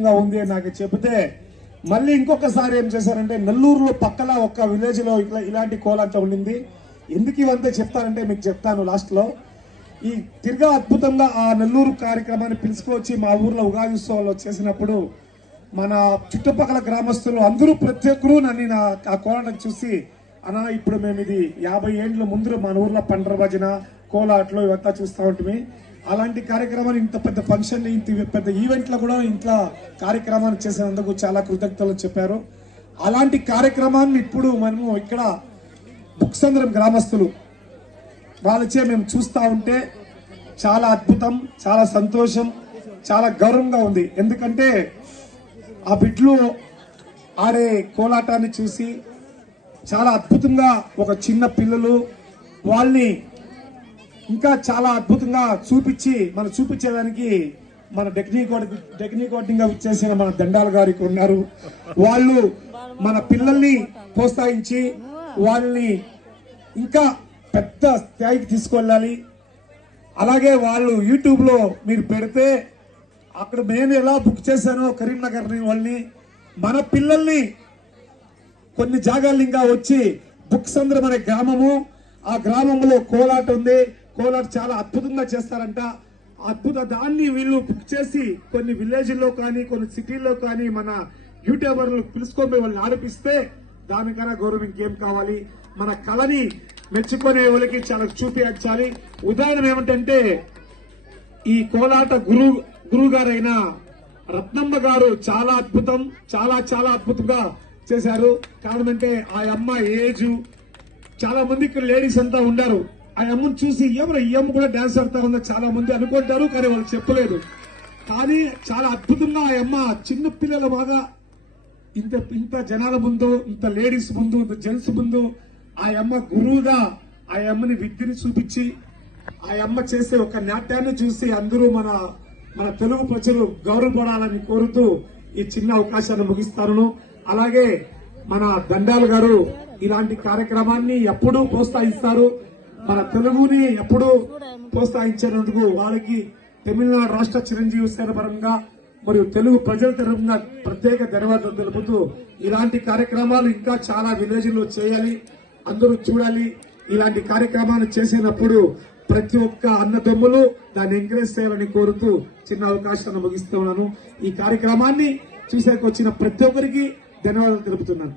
రకంగా ఉంది అని నాకు చెబితే మళ్ళీ ఇంకొకసారి ఏం చేశారంటే నెల్లూరులో పక్కన ఒక విలేజ్ లో ఇలాంటి కోలాటం ఉండింది. ఎందుకు ఇవంతా చెప్తానంటే మీకు చెప్తాను లాస్ట్ లో. ఈ తిరిగా అద్భుతంగా ఆ నెల్లూరు కార్యక్రమాన్ని పిలుచుకొచ్చి మా ఊర్లో ఉగాది ఉత్సవాలు చేసినప్పుడు మన చుట్టుపక్కల గ్రామస్తులు అందరూ ప్రతి ఒక్కరూ నన్ను ఆ కోలాటం చూసి అన్నా ఇప్పుడు మేము ఇది 50 ఏండ్ల ముందు మన ఊర్లో పండ్ర భజన కోలాటలు ఇవంతా చూస్తూ ఉంటుంది. అలాంటి కార్యక్రమాలు ఇంత పెద్ద ఫంక్షన్ ఇంత పెద్ద ఈవెంట్లో కూడా ఇంట్లో కార్యక్రమాన్ని చేసినందుకు చాలా కృతజ్ఞతలు చెప్పారు. అలాంటి కార్యక్రమాన్ని ఇప్పుడు మనము ఇక్కడ బుక్సంద్రం గ్రామస్తులు వాళ్ళచే మేము చూస్తూ ఉంటే చాలా అద్భుతం, చాలా సంతోషం, చాలా గౌరవంగా ఉంది. ఎందుకంటే ఆ బిడ్లు ఆడే కోలాటాన్ని చూసి చాలా అద్భుతంగా ఒక చిన్న పిల్లలు వాళ్ళని ఇంకా చాలా అద్భుతంగా చూపించేదానికి మన టెక్నికోటింగ్ చేసిన మన దండాల గారు ఇక్కడ ఉన్నారు. వాళ్ళు మన పిల్లల్ని ప్రోత్సహించి వాళ్ళని ఇంకా పెద్ద స్థాయికి తీసుకెళ్ళాలి. అలాగే వాళ్ళు యూట్యూబ్ లో మీరు పెడితే అక్కడ నేను ఎలా బుక్ చేశానో కరీంనగర్ వాళ్ళని మన పిల్లల్ని కొన్ని జాగాలు ఇంకా వచ్చి బుక్సంద్రం అనే గ్రామము, ఆ గ్రామంలో కోలాట ఉంది. కోలాట చాలా అద్భుతంగా చేస్తారంట. దాన్ని వీళ్ళు బుక్ చేసి కొన్ని విలేజ్లో కానీ కొన్ని సిటీల్లో కానీ మన యూట్యూబర్లు పిలుచుకొని వాళ్ళని ఆడిపిస్తే దానికన్నా గౌరవం ఇంకేం కావాలి. మన కళని మెచ్చుకునే వాళ్ళకి చాలా చూపించాలి. ఉదాహరణ ఏమిటంటే ఈ కోలాట గురువు గారైన రత్నమ్మ గారు చాలా అద్భుతం, చాలా చాలా అద్భుతంగా చేశారు. కారణం అంటే ఆ అమ్మ ఏజ్ చాలా మంది ఇక్కడ లేడీస్ అంతా ఉన్నారు. ఆ అమ్మను చూసి ఈ అమ్మ కూడా డాన్స్ ఆడుతా ఉందని చాలా మంది అనుకుంటారు, కానీ వాళ్ళు చెప్పలేదు. కానీ చాలా అద్భుతంగా ఆ అమ్మ చిన్న పిల్లలు బాగా ఇంత జనాల ముందు, ఇంత లేడీస్ ముందు, ఇంత జెంట్స్ ముందు ఆ అమ్మ గురువుగా ఆ అమ్మని విద్యని చూపించి ఆ అమ్మ చేసే ఒక నాట్యాన్ని చూసి అందరూ మన తెలుగు ప్రజలు గౌరవపడాలని కోరుతూ ఈ చిన్న అవకాశాన్ని ముగిస్తాను. అలాగే మన దండాలు గారు ఇలాంటి కార్యక్రమాన్ని ఎప్పుడూ ప్రోత్సహిస్తారు. మన తెలుగుని ఎప్పుడూ ప్రోత్సహించినందుకు వాళ్ళకి తమిళనాడు రాష్ట్ర చిరంజీవి సేన పరంగా మరియు తెలుగు ప్రజల తరఫున ప్రత్యేక ధన్యవాదాలు తెలుపుతూ ఇలాంటి కార్యక్రమాలు ఇంకా చాలా విలేజ్లో చేయాలి, అందరూ చూడాలి. ఇలాంటి కార్యక్రమాలు చేసినప్పుడు ప్రతి ఒక్క అన్నదమ్ములు దాన్ని ఎంకరేజ్ చేయాలని కోరుతూ చిన్న అవకాశాన్ని ముగిస్తున్నాను. ఈ కార్యక్రమాన్ని చూసేకొచ్చిన ప్రతి ఒక్కరికి ధన్యవాదాలు తెలుపుతున్నాను.